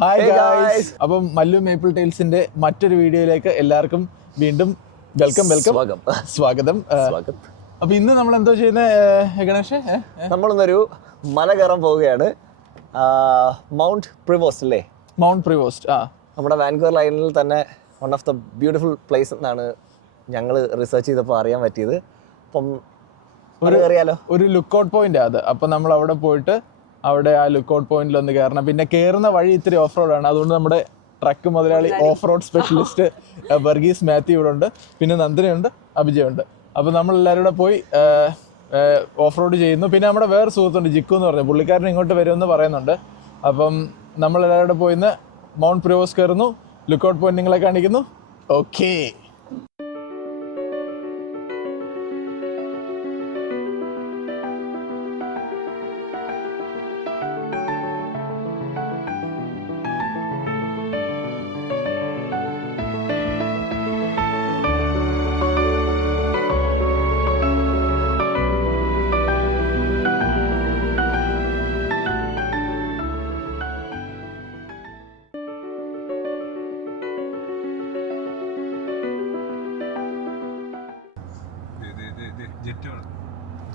Hi guys. അപ്പം Mallu maple ടൈൽസിന്റെ മറ്റൊരു വീഡിയോയിലേക്ക് എല്ലാവർക്കും വീണ്ടും സ്വാഗതം. അപ്പൊ ഇന്ന് നമ്മൾ എന്തോ ചെയ്യുന്ന ഗണേഷ്? നമ്മളിന്നൊരു മല കയറാൻ പോവുകയാണ്. മൗണ്ട് പ്രിവോസ്റ്റ് അല്ലേ? Mount Prevost. നമ്മുടെ വാൻകൂവർ ലൈനിൽ തന്നെ one of the beautiful place എന്നാണ് ഞങ്ങൾ റിസർച്ച് ചെയ്തപ്പോൾ അറിയാൻ പറ്റിയത്. അപ്പം അറിയാലോ, ഒരു ലുക്ക് ഔട്ട് പോയിന്റ് അത്. അപ്പൊ നമ്മൾ അവിടെ പോയിട്ട് അവിടെ ആ ലുക്ക് ഔട്ട് പോയിന്റിൽ ഒന്ന് കയറണം. പിന്നെ കയറുന്ന വഴി ഇത്തിരി ഓഫ് റോഡാണ്. അതുകൊണ്ട് നമ്മുടെ ട്രക്ക് മുതലാളി off road specialist Varghese Mathew ഇവിടെ ഉണ്ട്. പിന്നെ നന്ദനയുണ്ട്, അഭിജയുണ്ട്. അപ്പോൾ നമ്മളെല്ലാവരും കൂടെ പോയി ഓഫ് റോഡ് ചെയ്യുന്നു. പിന്നെ നമ്മുടെ വേറെ സുഹൃത്തുണ്ട് ജിക്കു എന്ന് പറഞ്ഞു, പുള്ളിക്കാരൻ ഇങ്ങോട്ട് വരുമെന്ന് പറയുന്നുണ്ട്. അപ്പം നമ്മളെല്ലാവരും കൂടെ പോയിന്ന് മൗണ്ട് പ്രിവോസ് കയറുന്നു, ലുക്ക് ഔട്ട് പോയിന്റ് നിങ്ങളെ കാണിക്കുന്നു. ഓക്കേ.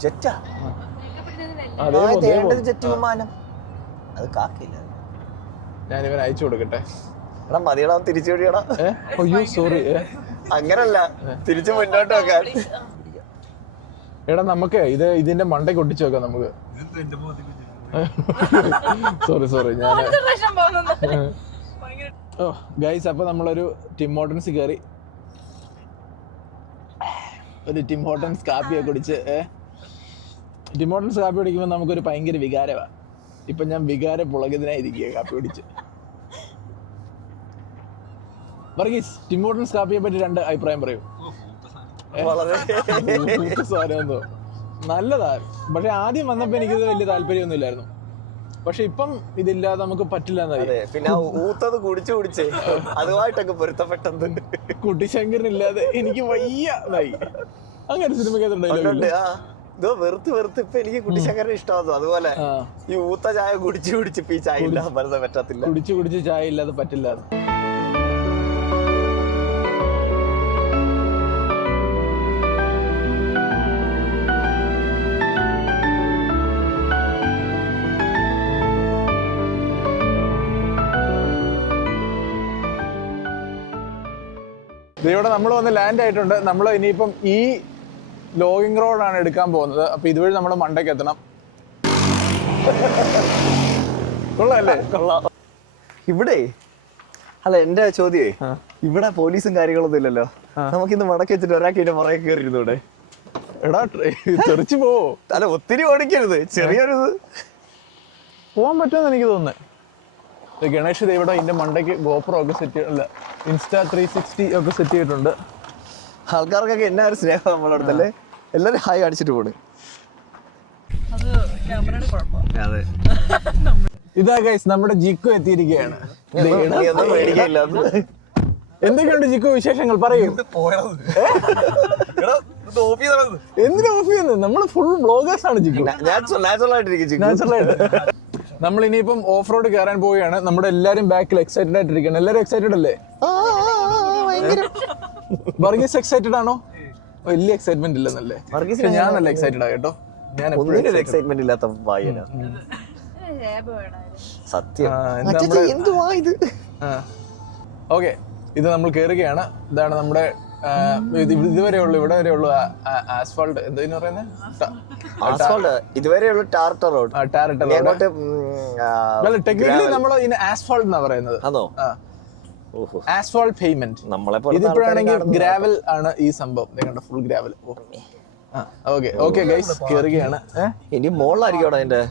ജെറ്റാ? ജെറ്റ് വിമാനം അത് കാക്കില്ല. ഞാനിവൻ അയച്ചു കൊടുക്കട്ടെ. എടാ മതിയടാ, തിരിച്ചു വഴിയടാ. അയ്യോ സോറി, അങ്ങനല്ല, തിരിച്ചു മുന്നോട്ട് വെക്കാൻ. എടാ നമുക്ക് ഇതിന്റെ മണ്ടയ്ക്ക് ഒട്ടിച്ചു വെക്കാം നമുക്ക്. സോറി ഞാൻ ഗൈസ്. അപ്പൊ നമ്മളൊരു ടിം ഹോട്ടൻസ് കയറി, ഒരു ടിം ഹോട്ടൻസ് കാപ്പിയൊക്കെ കുടിച്ച്. ടിം ഹോട്ടൻസ് കാപ്പി കുടിക്കുമ്പോൾ നമുക്കൊരു ഭയങ്കര വികാരമാണ്. ഇപ്പൊ ഞാൻ വികാര പുളകിതനായിരിക്കുക കാപ്പി കുടിച്ച്. വർഗീസ്, ടിം ഹോട്ടൻസ് കാപ്പിയെ പറ്റി 2 അഭിപ്രായം പറയൂ. സാധനമൊന്നോ നല്ലതാ. പക്ഷെ ആദ്യം വന്നപ്പോ എനിക്കിത് വലിയ താല്പര്യമൊന്നും ഇല്ലായിരുന്നു. പക്ഷെ ഇപ്പം ഇതില്ലാതെ നമുക്ക് പറ്റില്ല. പിന്നെ ഊത്തത് കുടിച്ച് കുടിച്ച് അതുമായിട്ടൊക്കെ പൊരുത്തപ്പെട്ടത്. കുട്ടിശങ്കരനില്ലാതെ എനിക്ക് വയ്യാതായി. അങ്ങനെ സിനിമ വെറുത്ത് ഇപ്പൊ എനിക്ക് കുട്ടിശങ്കരനെ ഇഷ്ടമാകുന്നു. അതുപോലെ ഈ ഊത്ത ചായ കുടിച്ച് കുടിച്ച് ഈ ചായ ഇല്ലാതെ പറ്റത്തില്ല. കുടിച്ച് ചായ ഇല്ലാതെ പറ്റില്ല. ഇവിടെ നമ്മൾ വന്ന് ലാൻഡ് ആയിട്ടുണ്ട്. നമ്മൾ ഇനിയിപ്പം ഈ ലോഗിങ് റോഡാണ് എടുക്കാൻ പോകുന്നത്. അപ്പൊ ഇതുവഴി നമ്മുടെ മണ്ടയ്ക്ക് എത്തണം. കൊള്ളാല്ലേ? കൊള്ളാം. ഇവിടെ അല്ല, എന്റെ ചോദ്യമേ, ഇവിടെ പോലീസും കാര്യങ്ങളൊന്നും ഇല്ലല്ലോ. നമുക്കിന്ന് മടക്കി വെച്ചിട്ട് ഒരാൾക്ക് ഇതിന്റെ പുറകെ കയറിയിരുന്നൂടെ? എടാ തെറിച്ചു പോവോ? അല്ല, ഒത്തിരി ഓടിക്കരുത്, ചെറിയൊരു പോവാൻ പറ്റുമെന്ന് എനിക്ക് തോന്നുന്നത്. ഗണേഷ് ഇവിടെ ഇതിന്റെ മണ്ടയ്ക്ക് ഗോപ്രോ ഒക്കെ സെറ്റ്, അല്ല ഇൻസ്റ്റാ 360 ഒക്കെ സെറ്റ് ചെയ്തിട്ടുണ്ട്. ആൾക്കാർക്കൊക്കെ എന്നാ ഒരു സ്നേഹം നമ്മളെ അടുത്തല്ലേ. എല്ലാരും ഹായ് അടിച്ചിട്ട് പോണ്. ഇതാ ഗൈസ്, നമ്മുടെ ജിക്കു എത്തിയിരിക്കുകയാണ്. എന്തൊക്കെയുണ്ട് ജിക്കു വിശേഷങ്ങൾ? പറയൂ. എന്തിനാ ഓഫ് ചെയ്യുന്നത്? നമ്മള് ഫുൾ ബ്ലോഗേഴ്സ് ആണ് ജിക്കു. നാച്ചുറൽ ആയിട്ട് നമ്മൾ ഇനിയിപ്പം ഓഫ് റോഡ് കയറാൻ പോവുകയാണ്. നമ്മുടെ എല്ലാരും ബാക്കിൽ എക്സൈറ്റഡ് ആയിട്ടിരിക്കുകയാണ്. എല്ലാരും എക്സൈറ്റഡ് അല്ലേ? വർഗീസ് എക്സൈറ്റഡ് ആണോ? വലിയ എക്സൈറ്റ്മെന്റ് ഇല്ലെന്നല്ലേ? ഞാൻ നല്ല എക്സൈറ്റഡ് ആ കേട്ടോ. ഞാൻ എക്സൈറ്റ്മെന്റ് ഇല്ലാത്ത സത്യം. ഓക്കെ, ഇത് നമ്മൾ കയറുകയാണ്. ഇതാണ് നമ്മുടെ ഇതുവരെയുള്ളൂ, ഇവിടെ വരെയുള്ളൂ ആസ്ഫാൾട്ട്. എന്താ പറയുന്നത്? ഇതുവരെയുള്ള ടാർട്ടർ റോഡ്. ടെക്നിക്കലി നമ്മൾ ഇതിന് ആസ്ഫാൾട്ട് എന്നാ പറയുന്നത്. Asphalt payment. ഇതിപ്പോഴാണെങ്കിൽ ഗ്രാവൽ ആണ് ഈ സംഭവം. നിങ്ങളുടെ ഫുൾ ഗ്രാവൽ. ഓക്കെ ഗൈസ്, കയറുകയാണ്. ഇനി മോളിലായിരിക്കും അതിന്റെ.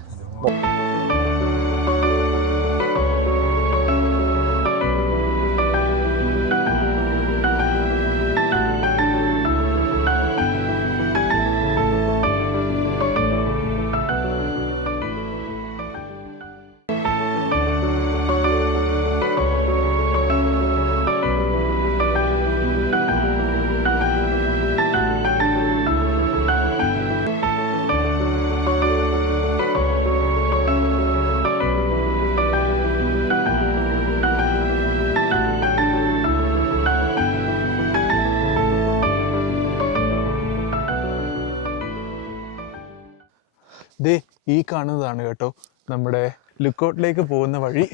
ദേ ഈ കാണുന്നതാണ് കേട്ടോ നമ്മുടെ ലുക്കൗട്ടിലേക്ക് പോകുന്ന വഴി.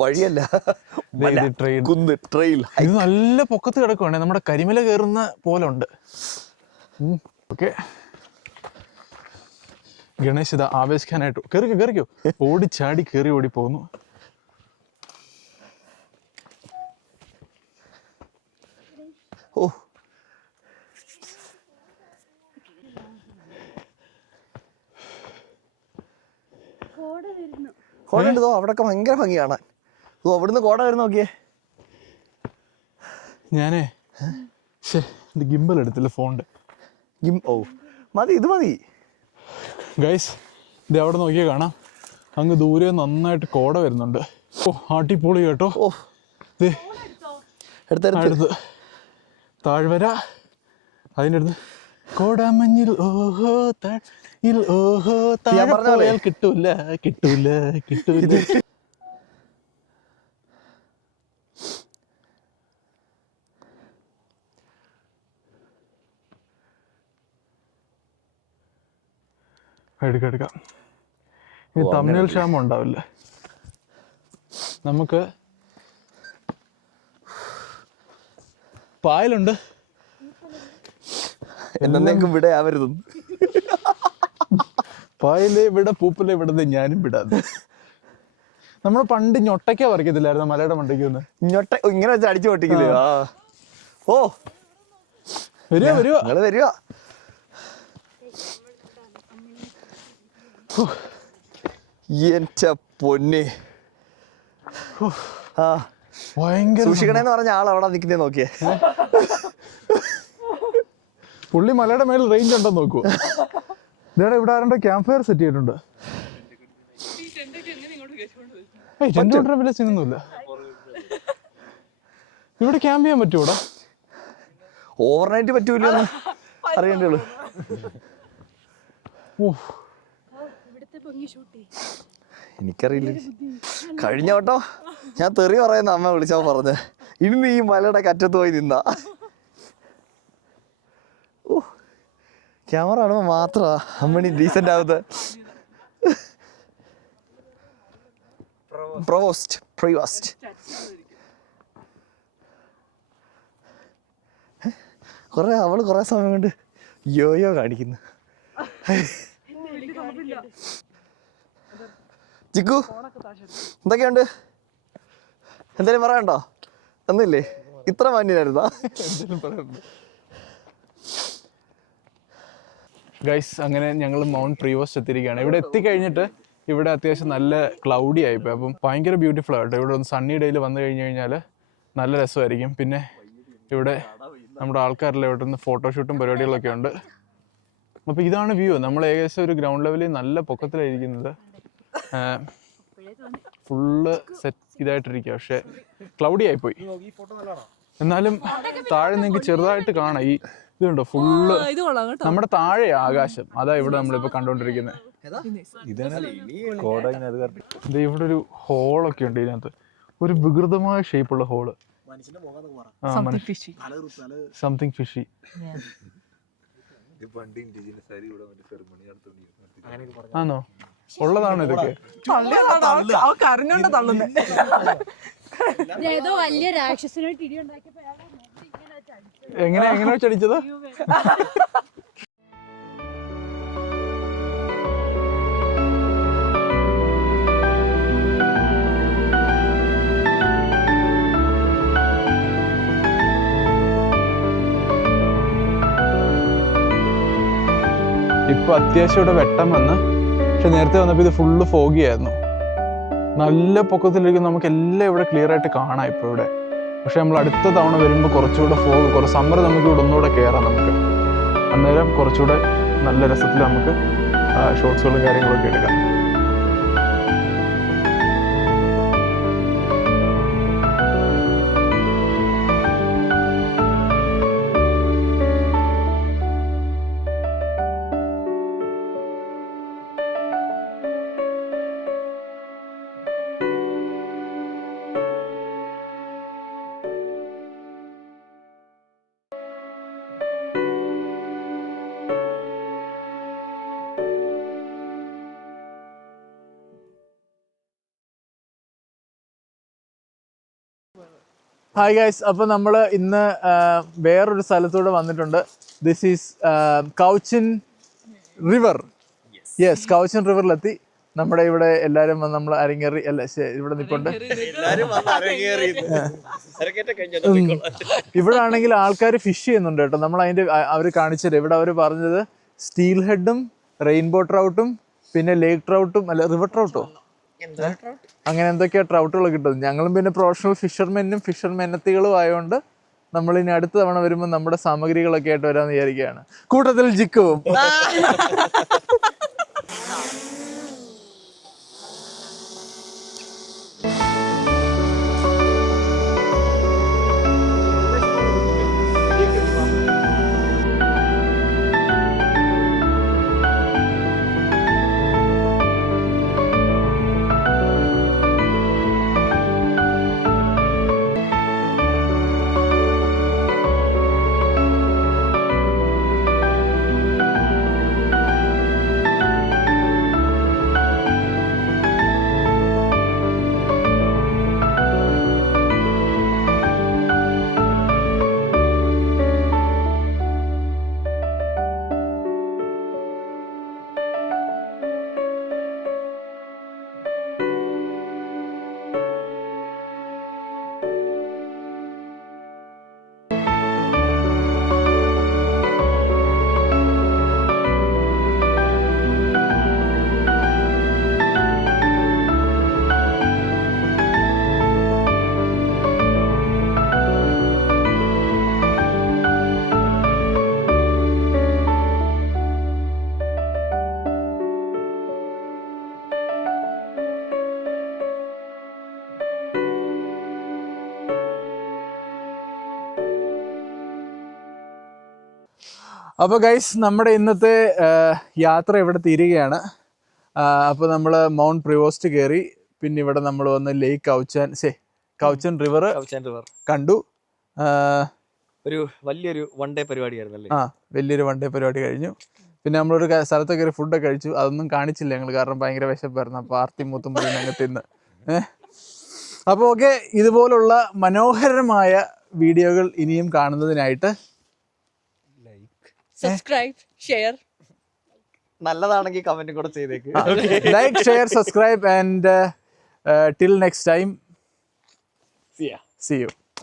വഴിയല്ല, ട്രെയിൻ. കുന്ന് ട്രെയിൽ. ഇത് നല്ല പൊക്കത്ത് കിടക്കുവാണ്, നമ്മുടെ കരിമല കയറുന്ന പോലെ ഉണ്ട്. ഓക്കെ, ഗണേശ് ഇതാ ആവേശിക്കാനായിട്ട് കയറിക്കോ ഓടി ചാടി കയറി ഓടി പോകുന്നു. ഓ, കോട ഉണ്ടോ അവിടൊക്കെ? ഭയങ്കര ഭംഗി കാണാൻ. ഓ, അവിടുന്ന് കോട വരുന്ന നോക്കിയേ. ഞാനേ ഗിംബൽ എടുത്തില്ല ഫോണിന്റെ. ഓ മതി, ഇത് മതി ഗൈസ്. ഇത് അവിടെ നോക്കിയാൽ കാണാം, അങ്ങ് ദൂരെ നന്നായിട്ട് കോട വരുന്നുണ്ട്. ഓ ആട്ടിപ്പൊളി കേട്ടോ. ഓ, അടുത്ത് താഴ്വര, അതിൻ്റെ അടുത്ത് കോടാമഞ്ഞിൽ ഓഹോ ഓഹോ താഴെ കിട്ടൂല. എടുക്കാം. ഇനി തമ്മിൽ ക്ഷാമം ഉണ്ടാവില്ല നമുക്ക്. പായലുണ്ട്, എന്നേക്കും ഇവിടെ ആവരുത്. പായലെ ഇവിടെ പൂപ്പലെ വിടുന്നത് ഞാനും വിടാതെ. നമ്മൾ പണ്ട് ഞൊട്ടയ്ക്ക പറിക്കത്തില്ലായിരുന്നു മലയുടെ മണ്ടയ്ക്ക് വന്ന്? ഞൊട്ട ഇങ്ങനെ വെച്ച് അടിച്ചു പൊട്ടിക്കില്ലേ? ഓ വരുക. എന്റെ പൊന്നെ, ഭയങ്കര സൂക്ഷിക്കണേന്ന് പറഞ്ഞ ആൾ അവിടെ നിൽക്കുന്നേ നോക്കിയേ. പുള്ളി മലയുടെ മേൽ റേഞ്ച് ഉണ്ടോ നോക്കൂ. ഇതേടെ ഇവിടെ ആരുടെ ക്യാമ്പ് ഫയർ സെറ്റ് ചെയ്തിട്ടുണ്ട്. ടെന്റ് കൊണ്ടുവരാൻ വലിയ സീനൊന്നുമില്ല. ഇവിടെ ക്യാമ്പ് ചെയ്യാൻ പറ്റൂടാ? ഓവർനൈറ്റ് പറ്റൂലെന്ന് അറിയണ്ടുള്ളൂ. എനിക്കറിയില്ല. കഴിഞ്ഞ കേട്ടോ ഞാൻ തെറി പറയുന്ന അമ്മ വിളിച്ചാ പറഞ്ഞ, ഇനി നീ മലയുടെ കറ്റത്ത് പോയി നിന്നാ. ഓ, ക്യാമറ കാണുമ്പോ മാത്രമാ അമ്മണി ഡീസന്റ് ആവുന്നത്. പ്രിവോസ്റ്റ് അവള് കൊറേ സമയം കൊണ്ട് യോയോ കാണിക്കുന്നു. ചിക്കു എന്തൊക്കെയുണ്ട്? എന്തേലും പറയണ്ടോ? ഒന്നുമില്ലേ? ഇത്ര മാന്യനായിരുന്നാ? ഗൈസ്, അങ്ങനെ ഞങ്ങൾ മൗണ്ട് പ്രീവോസ്റ്റ് എത്തിയിരിക്കുകയാണ്. ഇവിടെ എത്തിക്കഴിഞ്ഞിട്ട് ഇവിടെ അത്യാവശ്യം നല്ല ക്ലൗഡി ആയിപ്പോയി. അപ്പം ഭയങ്കര ബ്യൂട്ടിഫുൾ ആയിട്ട് ഇവിടെ ഒന്ന് സണ്ണി ഡേയിൽ വന്നു കഴിഞ്ഞ് കഴിഞ്ഞാൽ നല്ല രസമായിരിക്കും. പിന്നെ ഇവിടെ നമ്മുടെ ആൾക്കാരെല്ലാം ഇവിടെ നിന്ന് ഫോട്ടോഷൂട്ടും പരിപാടികളൊക്കെ ഉണ്ട്. അപ്പോൾ ഇതാണ് വ്യൂ. നമ്മൾ ഏകദേശം ഒരു ഗ്രൗണ്ട് ലെവലിൽ നല്ല പൊക്കത്തിലായിരിക്കുന്നത്. ഫുള്ള് സെറ്റ് ഇതായിട്ടിരിക്കുക, പക്ഷെ ക്ലൗഡി ആയിപ്പോയി. എന്നാലും താഴെ നിങ്ങൾക്ക് ചെറുതായിട്ട് കാണാം. ഈ ഇതുണ്ടോ ഫുള്ള് നമ്മുടെ താഴെ ആകാശം. അതാ ഇവിടെ നമ്മളിപ്പോൾ കണ്ടുകൊണ്ടിരിക്കുന്നത്. ഇത് ഇവിടെ ഒരു ഹോളൊക്കെ ഉണ്ട്. ഇതിനകത്ത് ഒരു വികൃതമായ ഷേപ്പുള്ള ഹോള്. Something fishy. ആണോ? ഉള്ളതാണോ ഇതൊക്കെ? എങ്ങനെ വെച്ചടിച്ചത്? ഇപ്പൊ അത്യാവശ്യം ഇവിടെ വെട്ടം വന്ന്, പക്ഷെ നേരത്തെ വന്നപ്പോൾ ഇത് ഫുള്ള് ഫോഗി ആയിരുന്നു. നല്ല പൊക്കത്തിലേക്ക് നമുക്ക് എല്ലാം ഇവിടെ ക്ലിയർ ആയിട്ട് കാണാം ഇപ്പോൾ ഇവിടെ. പക്ഷെ നമ്മൾ അടുത്ത തവണ വരുമ്പോൾ കുറച്ചുകൂടെ ഫോഗ്, കുറച്ച് സമ്മർ നമുക്ക് ഇവിടെ ഒന്നുകൂടെ കയറാം. നമുക്ക് അന്നേരം കുറച്ചുകൂടെ നല്ല രസത്തിൽ നമുക്ക് ഷോർട്സുകളും കാര്യങ്ങളൊക്കെ എടുക്കാം. ഹായ് ഗൈസ്, അപ്പോൾ നമ്മൾ ഇന്ന് വേറൊരു സ്ഥലത്തൂടെ വന്നിട്ടുണ്ട്. This is Cochin river. Yes, Cochin റിവറിലെത്തി. നമ്മുടെ ഇവിടെ എല്ലാവരും വന്ന് നമ്മൾ അരങ്ങേറി അല്ല ഇവിടെ നിൽപ്പുണ്ട്. ഇവിടെ ആണെങ്കിൽ ആൾക്കാർ ഫിഷ് ചെയ്യുന്നുണ്ട് കേട്ടോ. നമ്മൾ അതിൻ്റെ അവർ കാണിച്ചത് ഇവിടെ അവർ പറഞ്ഞത് സ്റ്റീൽ ഹെഡും റെയിൻബോ ട്രൗട്ടും പിന്നെ ലേക്ക് ട്രൗട്ടും അല്ല റിവർ ട്രൗട്ടോ അങ്ങനെ എന്തൊക്കെയാ ട്രൗട്ടുകൾ കിട്ടുന്നത്. ഞങ്ങളും പിന്നെ പ്രൊഫഷണൽ ഫിഷർമെനും ഫിഷർമെനത്തികളും ആയതുകൊണ്ട് നമ്മൾ ഇനി അടുത്ത തവണ വരുമ്പോൾ നമ്മുടെ സാമഗ്രികളൊക്കെ ആയിട്ട് വരാമെന്ന് വിചാരിക്കുകയാണ്. കൂട്ടത്തിൽ ജിക്കവും. അപ്പോൾ ഗൈസ്, നമ്മുടെ ഇന്നത്തെ യാത്ര ഇവിടെ തീരുകയാണ്. അപ്പോൾ നമ്മൾ മൗണ്ട് പ്രിവോസ്റ്റ് കയറി. പിന്നെ ഇവിടെ നമ്മൾ വന്ന് ലേക്ക് കൗച്ചൻ റിവർ കണ്ടു. ഒരു വലിയൊരു വൺ ഡേ പരിപാടിയായിരുന്നല്ലേ? വലിയൊരു വൺ ഡേ പരിപാടി കഴിഞ്ഞു. പിന്നെ നമ്മളൊരു സ്ഥലത്ത് കയറി ഫുഡൊക്കെ കഴിച്ചു. അതൊന്നും കാണിച്ചില്ല ഞങ്ങൾ, കാരണം ഭയങ്കര വിശപ്പായിരുന്നു. അപ്പോൾ ആർത്തി മൂത്തും പോയി ഞങ്ങൾ തിന്ന്. അപ്പോൾ ഓക്കെ, ഇതുപോലുള്ള മനോഹരമായ വീഡിയോകൾ ഇനിയും കാണുന്നതിനായിട്ട് സബ്സ്ക്രൈബ്, ഷെയർ, നല്ലതാണെങ്കിൽ കമന്റ് കൂടെ ചെയ്തേക്ക്. Like, share, subscribe, and till next time, see you.